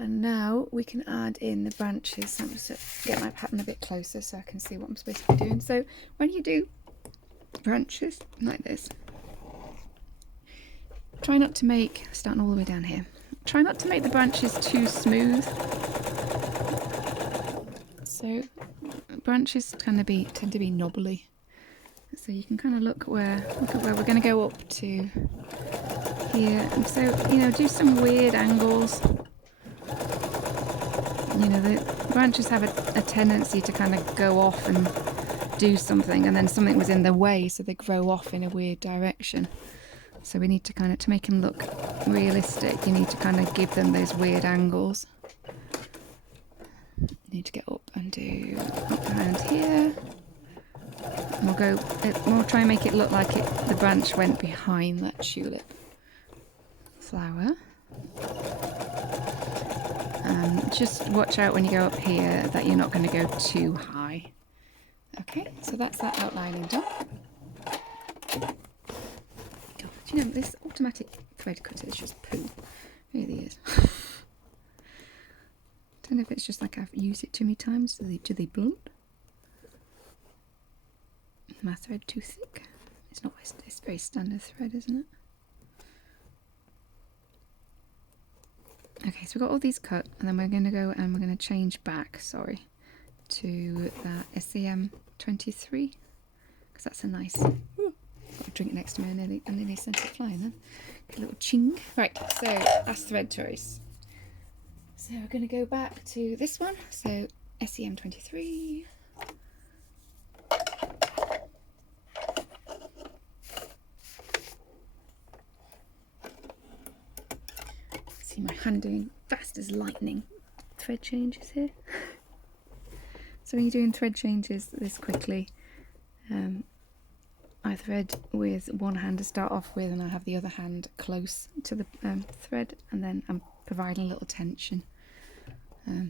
And now we can add in the branches. I'm just going to get my pattern a bit closer so I can see what I'm supposed to be doing. So when you do branches like this, try not to make, starting all the way down here, try not to make the branches too smooth. So branches tend to be knobbly. So you can kind of look at where we're going to go up to here. And so, you know, do some weird angles. You know, the branches have a tendency to kind of go off and do something, and then something was in the way, so they grow off in a weird direction. So we need to kind of, to make them look realistic, you need to kind of give them those weird angles. You need to get up and do up around here. And we'll try and make it look like the branch went behind that tulip flower. Just watch out when you go up here that you're not going to go too high. Okay, so that's that outlining done. God, do you know, this automatic thread cutter is just poo. It really is. Don't know if it's just like I've used it too many times. Do they blunt? Is my thread too thick? It's not. It's very standard thread, isn't it? Okay, so we've got all these cut, and then we're going to go and we're going to change back, sorry, to that SEM 23, because that's a nice, I'll drink it next to me, I nearly sent it flying then. Get a little ching. Right, so that's thread choice. So we're going to go back to this one, so SEM 23. See my hand doing fast as lightning thread changes here. So when you're doing thread changes this quickly, I thread with one hand to start off with, and I have the other hand close to the thread, and then I'm providing a little tension. Yeah,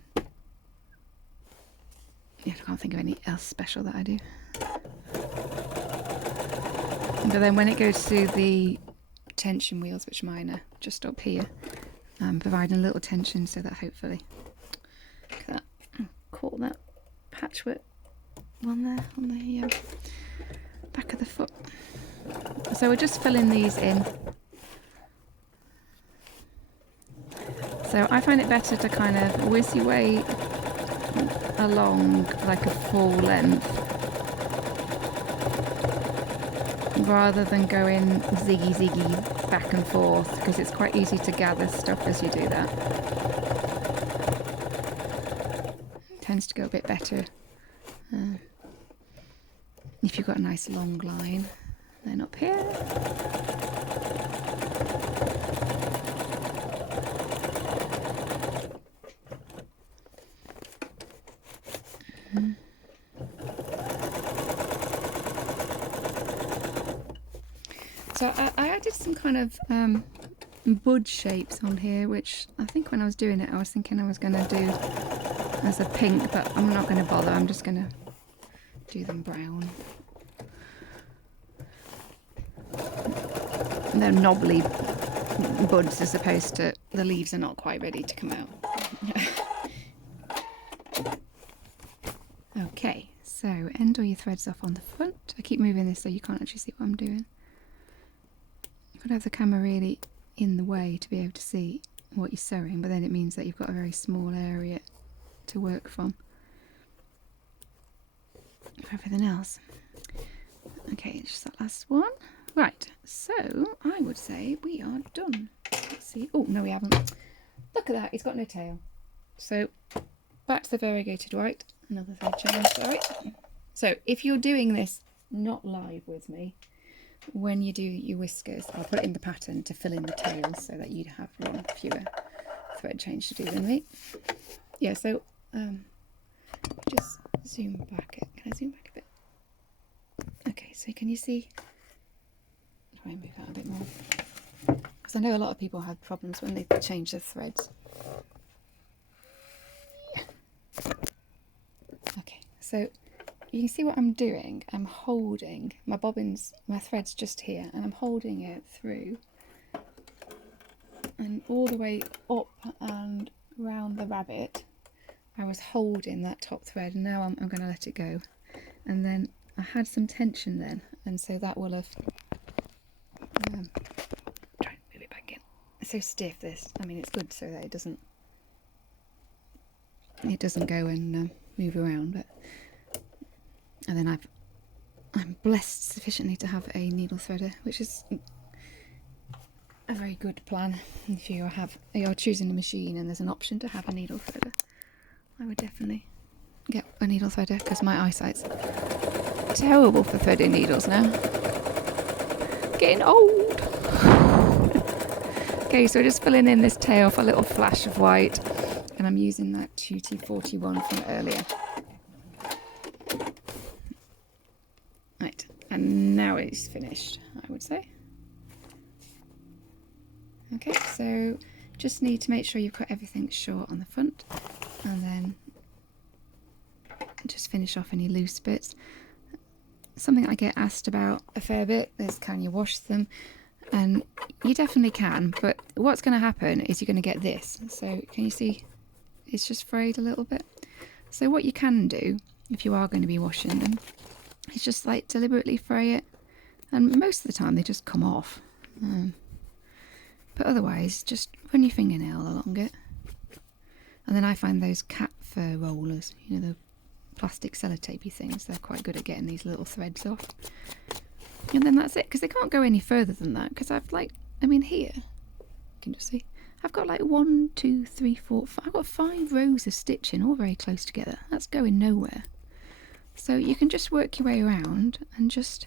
I can't think of anything else special that I do. But then when it goes to the tension wheels, which mine are just up here, I'm providing a little tension so that hopefully, look at that, caught that patchwork one there on the back of the foot. So we're just filling these in. So I find it better to kind of whiz your way along like a full length rather than going ziggy back and forth, because it's quite easy to gather stuff as you do that. It tends to go a bit better if you've got a nice long line. Then up here. So I added some kind of bud shapes on here, which I think when I was doing it I was thinking I was going to do as a pink, but I'm not going to bother, I'm just going to do them brown. And they're knobbly buds as opposed to the leaves are not quite ready to come out. Okay, so end all your threads off on the front. I keep moving this so you can't actually see what I'm doing. You've got to have the camera really in the way to be able to see what you're sewing, but then it means that you've got a very small area to work from for everything else. Okay, just that last one. Right, so I would say we are done. Let's see. Oh, no, we haven't. Look at that, he's got no tail. So back to the variegated white. Another thread change, sorry. So if you're doing this not live with me, when you do your whiskers, I'll put it in the pattern to fill in the tails so that you'd have one fewer thread change to do than me. Yeah, so just zoom back. Can I zoom back a bit? Okay, so can you see? Try and move that a bit more, because I know a lot of people have problems when they change their threads. Yeah. Okay, so you can see what I'm doing. I'm holding my bobbins, my thread's just here, and I'm holding it through and all the way up and around rabbit, I was holding that top thread, and now I'm going to let it go. And then I had some tension then, and so that will have... try and move it back in. It's so stiff, this. I mean, it's good so that it doesn't go and move around. But and then I'm blessed sufficiently to have a needle threader, which is a very good plan. If you're choosing a machine and there's an option to have a needle threader, I would definitely get a needle threader, because my eyesight's terrible for threading needles now. Getting old. Okay, so we're just filling in this tail for a little flash of white, and I'm using that Tutti 41 from earlier. Right, and now it's finished, I would say. Okay, so just need to make sure you've got everything short on the front, and then just finish off any loose bits. Something I get asked about a fair bit is, can you wash them? And you definitely can, but what's going to happen is you're going to get this. So can you see it's just frayed a little bit? So what you can do, if you are going to be washing them, is just like deliberately fray it, and most of the time they just come off. But otherwise, just run your fingernail along it. And then I find those cat fur rollers, you know, the plastic sellotapey things, they're quite good at getting these little threads off. And then that's it, because they can't go any further than that, because here, you can just see, I've got like 1, 2, 3, 4, 5, I've got 5 rows of stitching all very close together. That's going nowhere. So you can just work your way around and just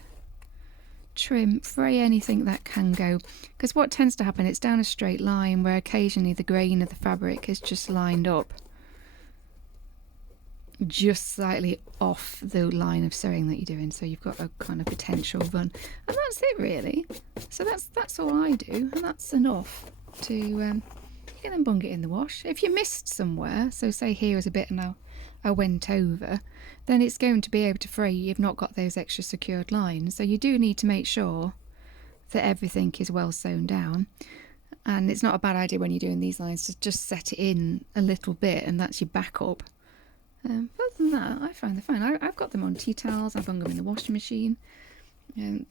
trim, fray anything that can go, because what tends to happen, it's down a straight line where occasionally the grain of the fabric is just lined up just slightly off the line of sewing that you're doing, so you've got a kind of potential run, and that's it really. So that's all I do, and that's enough to you can then bung it in the wash. If you missed somewhere, so say here is a bit and I went over, then it's going to be able to fray. You've not got those extra secured lines, so you do need to make sure that everything is well sewn down. And it's not a bad idea when you're doing these lines to just set it in a little bit, and that's your backup. But other than that, I find they're fine. I've got them on tea towels. I bung them in the washing machine, and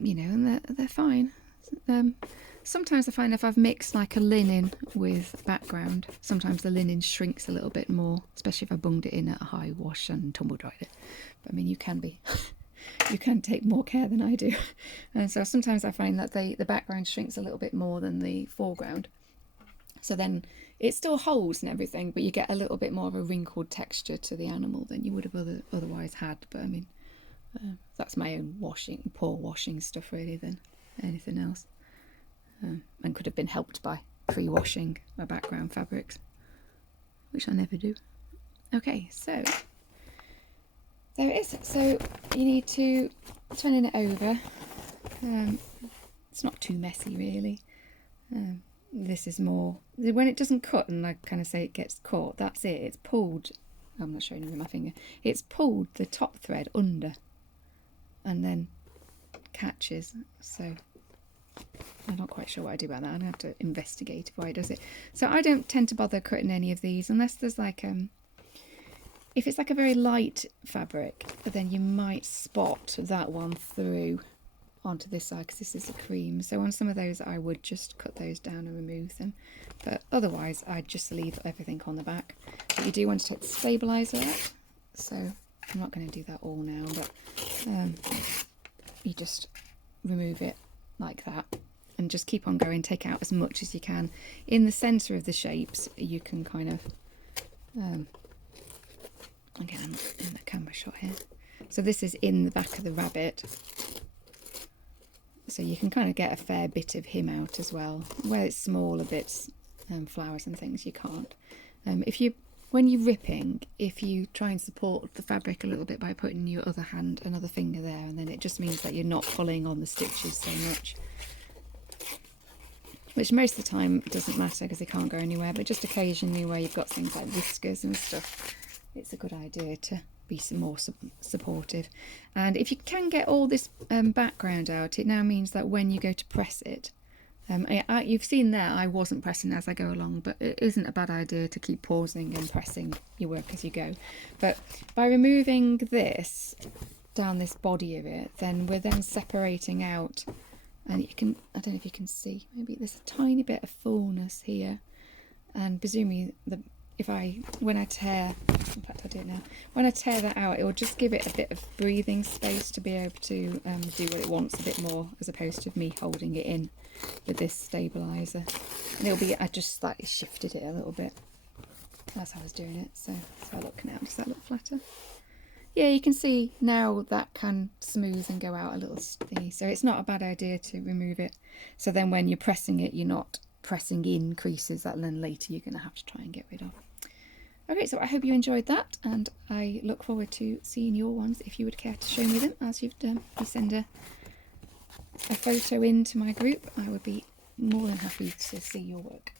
they're fine. Sometimes I find if I've mixed like a linen with background, sometimes the linen shrinks a little bit more, especially if I bunged it in at a high wash and tumble dried it. But I mean, you can take more care than I do, and so sometimes I find that the background shrinks a little bit more than the foreground. So then it still holds and everything, but you get a little bit more of a wrinkled texture to the animal than you would have otherwise had. But I mean, that's my own poor washing stuff really than anything else. And could have been helped by pre-washing my background fabrics, which I never do. Okay, so there it is. So you need to turn it over. It's not too messy really. This is more when it doesn't cut, and I kind of say it gets caught. That's it. It's pulled. I'm not showing you with my finger. It's pulled the top thread under, and then catches. So I'm not quite sure what I do about that. I'd have to investigate why it does it. So I don't tend to bother cutting any of these unless there's like if it's like a very light fabric, then you might spot that one through onto this side, because this is a cream. So on some of those I would just cut those down and remove them, but otherwise I'd just leave everything on the back. But you do want to take the stabilizer out, so I'm not going to do that all now, but you just remove it like that and just keep on going. Take out as much as you can. In the center of the shapes you can kind of again, I'm not in the camera shot here, so this is in the back of the rabbit, so you can kind of get a fair bit of him out as well. Where it's smaller bits, flowers and things, you can't. When you're ripping, if you try and support the fabric a little bit by putting your other hand, another finger there, and then it just means that you're not pulling on the stitches so much, which most of the time doesn't matter because they can't go anywhere, but just occasionally where you've got things like whiskers and stuff, it's a good idea to be some more supportive. And if you can get all this background out, it now means that when you go to press it, You've seen there I wasn't pressing as I go along, but it isn't a bad idea to keep pausing and pressing your work as you go. But by removing this down this body of it, then we're then separating out, and you can, I don't know if you can see, maybe there's a tiny bit of fullness here, and presumably when I tear, in fact I do it now, when I tear that out, it will just give it a bit of breathing space to be able to do what it wants a bit more, as opposed to me holding it in with this stabiliser. And it'll be, I just slightly shifted it a little bit. That's how I was doing it. So how look now, does that look flatter? Yeah, you can see now that can smooth and go out a little thingy. So it's not a bad idea to remove it. So then when you're pressing it, you're not pressing in creases that then later you're going to have to try and get rid of. Okay, so I hope you enjoyed that, and I look forward to seeing your ones if you would care to show me them as you've done. You send a photo into my group, I would be more than happy to see your work.